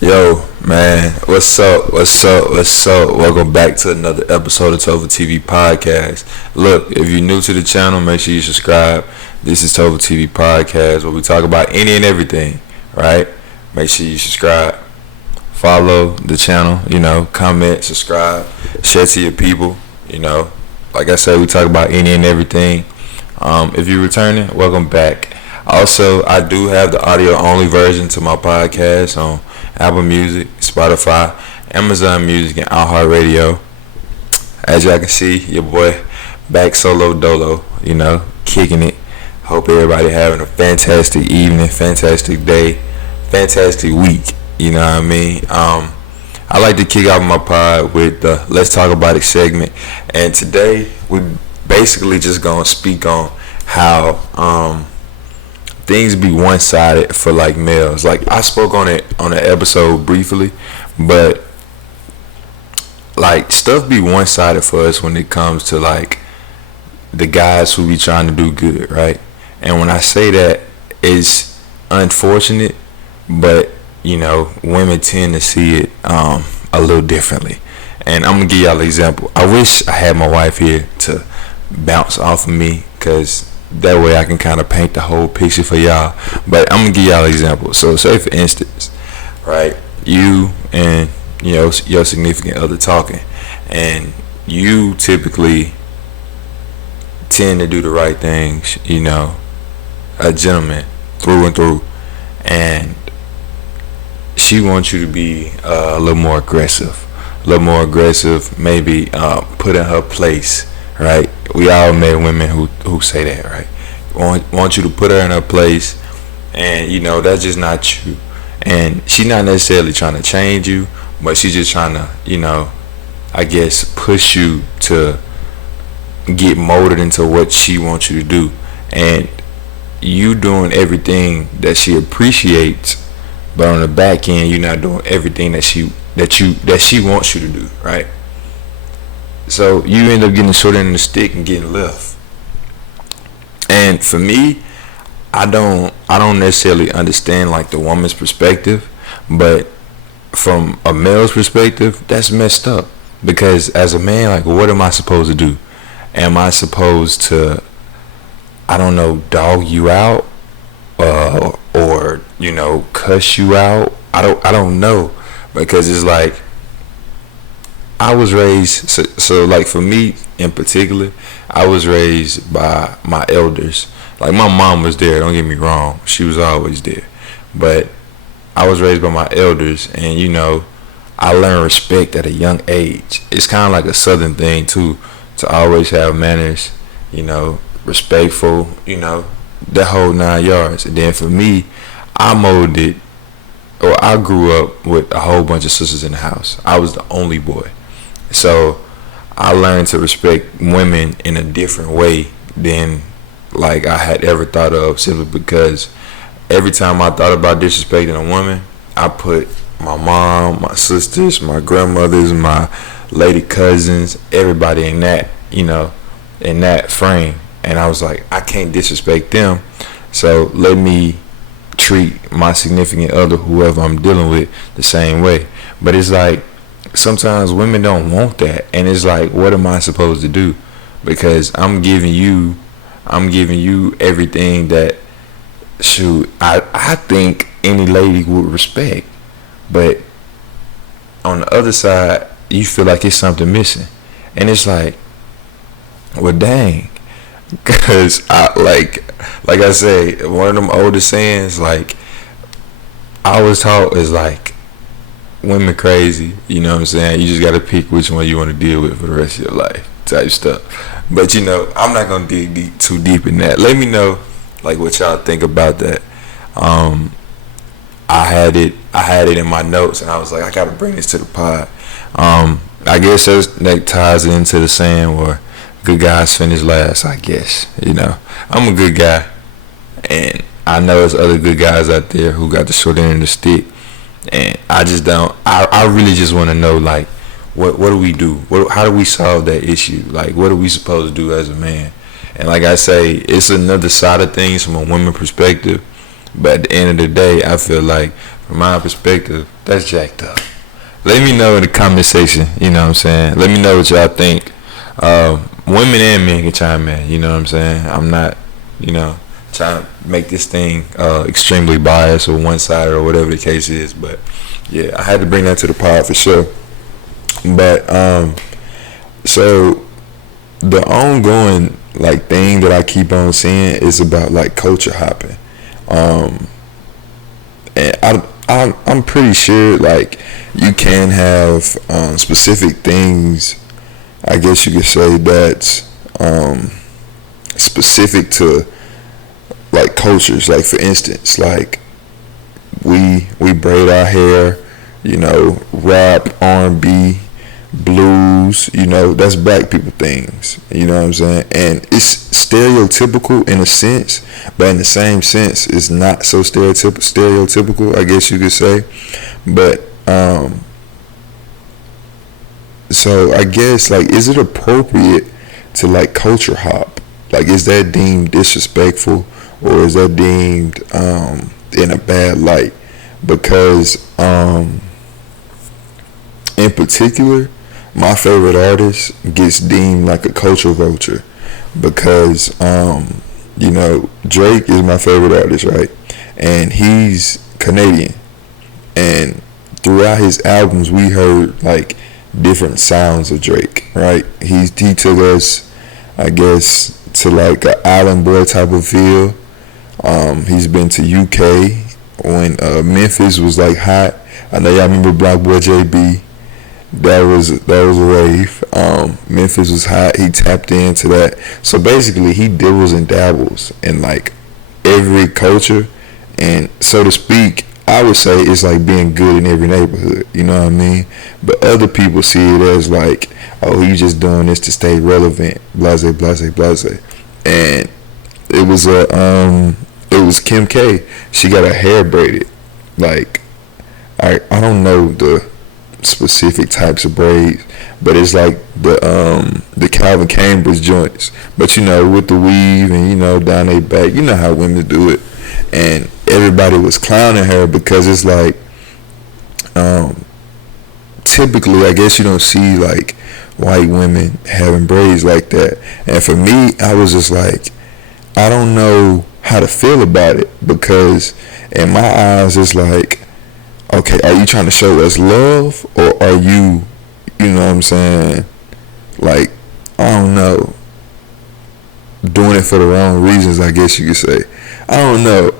Yo, man, what's up? What's up? What's up? Welcome back to another episode of TopherTvPodcast. Look, if you're new to the channel, make sure you subscribe. This is TopherTvPodcast, where we talk about any and everything, right? Make sure you subscribe, follow the channel, comment, subscribe, share to your people, Like I said, we talk about any and everything. If you're returning, welcome back. Also, I do have the audio only version to my podcast on Apple Music, Spotify, Amazon Music, and iHeartRadio. As y'all can see, your boy back solo dolo, kicking it. Hope everybody having a fantastic evening, fantastic day, fantastic week. You know what I mean? I like to kick off my pod with the Let's Talk About It segment. And today, we're basically just going to speak on how things be one-sided for like males. Like I spoke on it on an episode briefly, but like stuff be one-sided for us when it comes to like the guys who be trying to do good, right? And when I say that, it's unfortunate, but women tend to see it a little differently. And I'm gonna give y'all an example. I wish I had my wife here to bounce off of me, because that way I can kind of paint the whole picture for y'all. But I'm gonna give y'all an example. So say for instance, right, you and your significant other talking, and you typically tend to do the right things, a gentleman through and through, and she wants you to be a little more aggressive, maybe put in her place. Right, we all met women who say that, right? Want you to put her in her place, and that's just not you. And she's not necessarily trying to change you, but she's just trying to, I guess, push you to get molded into what she wants you to do. And you doing everything that she appreciates, but on the back end, you're not doing everything that she wants you to do, right? So you end up getting the short end of the stick and getting left. And for me, I don't necessarily understand like the woman's perspective, but from a male's perspective, that's messed up. Because as a man, like, what am I supposed to do? Am I supposed to, I don't know, dog you out, or cuss you out? I don't know, because it's like, I was raised, so like for me in particular, I was raised by my elders. Like my mom was there, don't get me wrong, she was always there, but I was raised by my elders, and I learned respect at a young age. It's kind of like a southern thing too, to always have manners, respectful, the whole 9 yards. And then for me, I grew up with a whole bunch of sisters in the house. I was the only boy. So I learned to respect women in a different way than like I had ever thought of, simply because every time I thought about disrespecting a woman, I put my mom, my sisters, my grandmothers, my lady cousins, everybody in that, in that frame. And I was like, I can't disrespect them, so let me treat my significant other, whoever I'm dealing with, the same way. But it's like, sometimes women don't want that, and it's like, what am I supposed to do? Because I'm giving you everything that I think any lady would respect, but on the other side, you feel like it's something missing, and it's like, well, dang, because like I say, one of them older sayings, like I was taught, is like, women crazy, you know what I'm saying? You just gotta pick which one you want to deal with for the rest of your life, type stuff. But I'm not gonna dig too deep in that. Let me know like what y'all think about that. I had it in my notes, and I was like, I gotta bring this to the pod. I guess that ties into the saying where good guys finish last. I guess I'm a good guy, and I know there's other good guys out there who got the short end of the stick. And I just don't. I really just want to know, like, what do we do? How do we solve that issue? Like, what are we supposed to do as a man? And like I say, it's another side of things from a woman perspective. But at the end of the day, I feel like from my perspective, that's jacked up. Let me know in the comment section. You know what I'm saying? Let me know what y'all think. Women and men can chime in. You know what I'm saying? I'm not, trying to make this thing extremely biased or one sided or whatever the case is. But yeah, I had to bring that to the pod for sure. But so the ongoing like thing that I keep on seeing is about like culture hopping. And I'm pretty sure like you can have specific things, I guess you could say, that's specific to like cultures. Like for instance, like we braid our hair, rap, R&B, blues, that's black people things, you know what I'm saying? And it's stereotypical in a sense, but in the same sense it's not so stereotypical, I guess you could say. But so I guess like, is it appropriate to like culture hop? Like, is that deemed disrespectful, or is that deemed in a bad light? Because in particular, my favorite artist gets deemed like a culture vulture because, Drake is my favorite artist, right? And he's Canadian. And throughout his albums, we heard like different sounds of Drake, right? He took us, I guess, to like an island boy type of feel. He's been to UK when Memphis was like hot. I know y'all remember Black Boy JB. That was a wave. Memphis was hot. He tapped into that. So basically, he dibbles and dabbles in like every culture, and so to speak, I would say it's like being good in every neighborhood. You know what I mean? But other people see it as like, oh, you just doing this to stay relevant. Blase, blase, blase. And it was Kim K. She got her hair braided. Like, I don't know the specific types of braids, but it's like the Calvin Cambridge joints, but with the weave and down their back, how women do it. And everybody was clowning her because it's like typically, I guess, you don't see like white women having braids like that. And for me, I was just like, I don't know how to feel about it, because in my eyes it's like, okay, are you trying to show us love, or are you, what I'm saying, like, I don't know, doing it for the wrong reasons, I guess you could say. I don't know.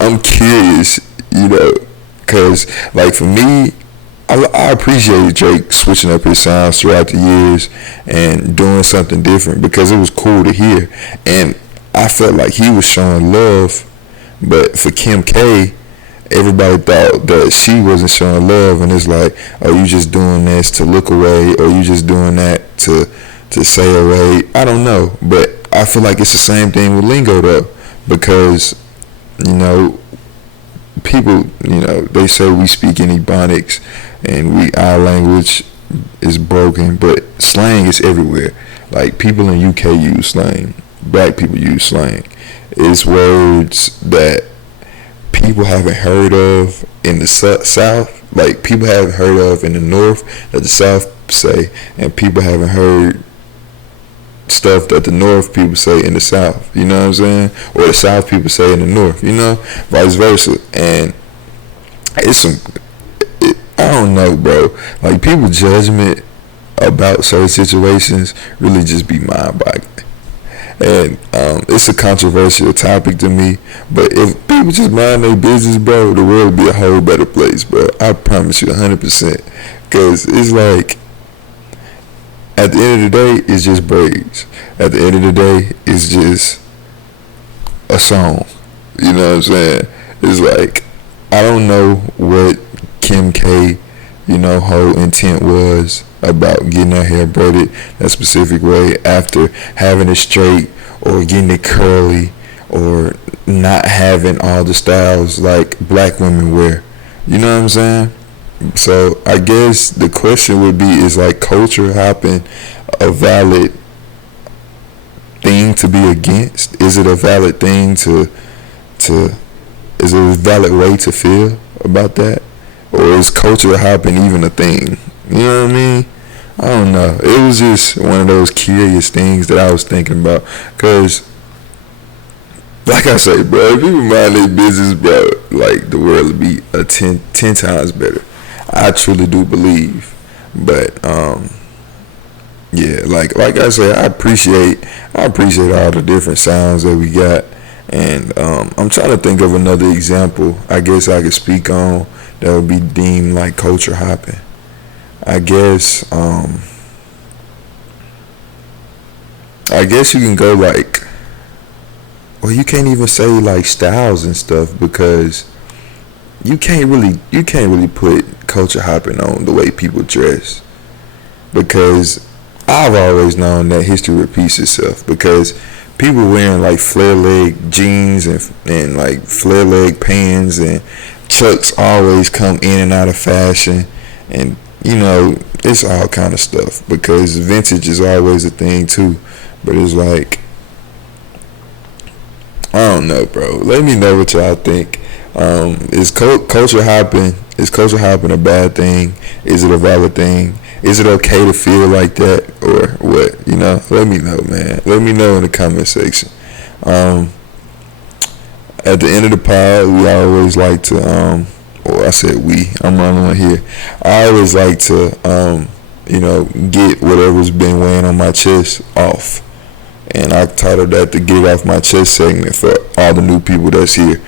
I'm curious, because, like, for me, I appreciated Drake switching up his sounds throughout the years and doing something different, because it was cool to hear. And I felt like he was showing love, but for Kim K, everybody thought that she wasn't showing love, and it's like, oh, you just doing this to look away, or you just doing that to say away. I don't know, but I feel like it's the same thing with lingo though, because people, they say we speak in Ebonics and our language is broken, but slang is everywhere. Like, people in UK use slang, black people use slang. It's words that people haven't heard of in the South, like people haven't heard of in the North that the South say, and people haven't heard stuff that the North people say in the South, you know what I'm saying? Or the South people say in the North, vice versa. And it's I don't know, bro. Like, people's judgment about certain situations really just be mind-boggling. And it's a controversial topic to me, but if people just mind their business, bro, the world would be a whole better place, bro. I promise you 100%. Because it's like, at the end of the day, it's just braids. At the end of the day, it's just a song. You know what I'm saying? It's like, I don't know what Kim K, whole intent was about getting her hair braided that specific way after having it straight, or getting it curly, or not having all the styles like black women wear. You know what I'm saying? So I guess the question would be, is like culture hopping a valid thing to be against? Is it a valid thing to is it a valid way to feel? about that, or is culture hopping even a thing? You know what I mean? I don't know. It was just one of those curious things that I was thinking about. Cause, like I say, bro, if people mind their business, bro, like the world would be 10 times better. I truly do believe. But yeah, like I say, I appreciate all the different sounds that we got, and I'm trying to think of another example I guess I could speak on that would be deemed like culture hopping. I guess you can go like, well, you can't even say like styles and stuff, because you can't really put culture hopping on the way people dress, because I've always known that history repeats itself, because people wearing like flare leg jeans and like flare leg pants and chucks always come in and out of fashion, and it's all kind of stuff, because vintage is always a thing too. But it's like, I don't know, bro. Let me know what y'all think. Is culture hopping a bad thing? Is it a valid thing? Is it okay to feel like that, or what? Let me know, man. Let me know in the comment section. At the end of the pod, we always like to, or I said we, I'm the only one here. I always like to, get whatever's been weighing on my chest off. And I titled that the Get It Off My Chest segment for all the new people that's here.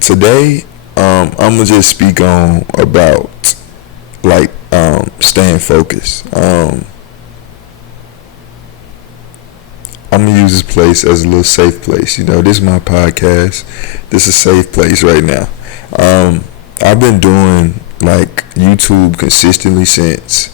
Today, I'm going to just speak on about, like, staying focused. I'm going to use this place as a little safe place. This is my podcast. This is a safe place right now. I've been doing, like, YouTube consistently since,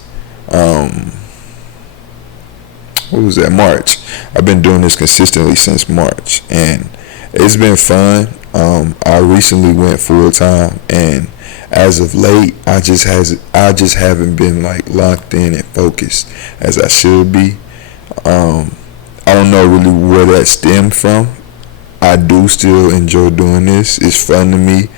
March. I've been doing this consistently since March, and it's been fun. I recently went full time, and as of late, I just haven't been like locked in and focused as I should be. I don't know really where that stemmed from. I do still enjoy doing this. It's fun to me.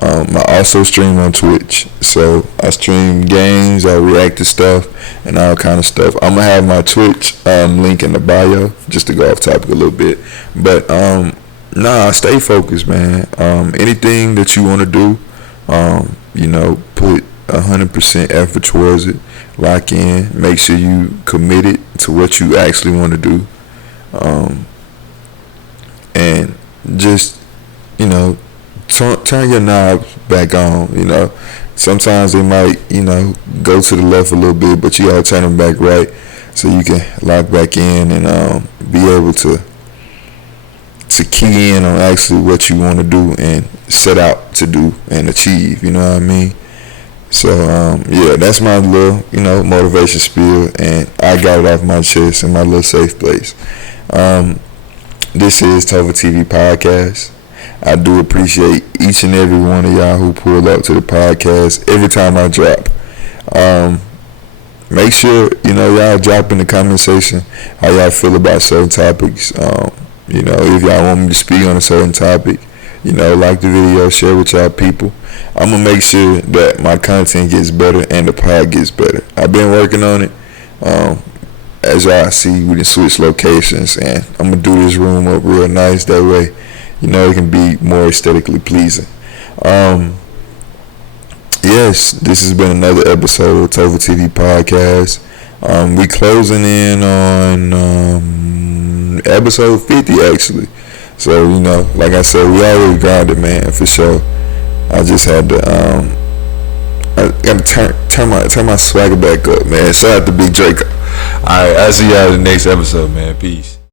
I also stream on Twitch, so I stream games, I react to stuff, and all kind of stuff. I'm gonna have my Twitch link in the bio, just to go off topic a little bit. But stay focused, man. Anything that you want to do, put 100% effort towards it. Lock in. Make sure you committed to what you actually want to do, and just turn your knobs back on. Sometimes they might go to the left a little bit, but you gotta turn them back right so you can lock back in and be able to key in on actually what you want to do and set out to do and achieve. You know what I mean? So yeah, that's my little motivation spiel, and I got it off my chest in my little safe place. This is TopherTvPodcast. I do appreciate each and every one of y'all who pull up to the podcast every time I drop. Make sure y'all drop in the comment section how y'all feel about certain topics. If y'all want me to speak on a certain topic, like the video, share with y'all people. I'm gonna make sure that my content gets better and the pod gets better. I've been working on it. As y'all see, we done switch locations, and I'm gonna do this room up real nice. That way, it can be more aesthetically pleasing. Yes, this has been another episode of TopherTvPodcast. We closing in on episode 50 actually. So like I said, we already grinded, man, for sure. I just had to I gotta turn my swagger back up, man. Shout out to Big Draco. Alright, I'll see y'all in the next episode, man. Peace.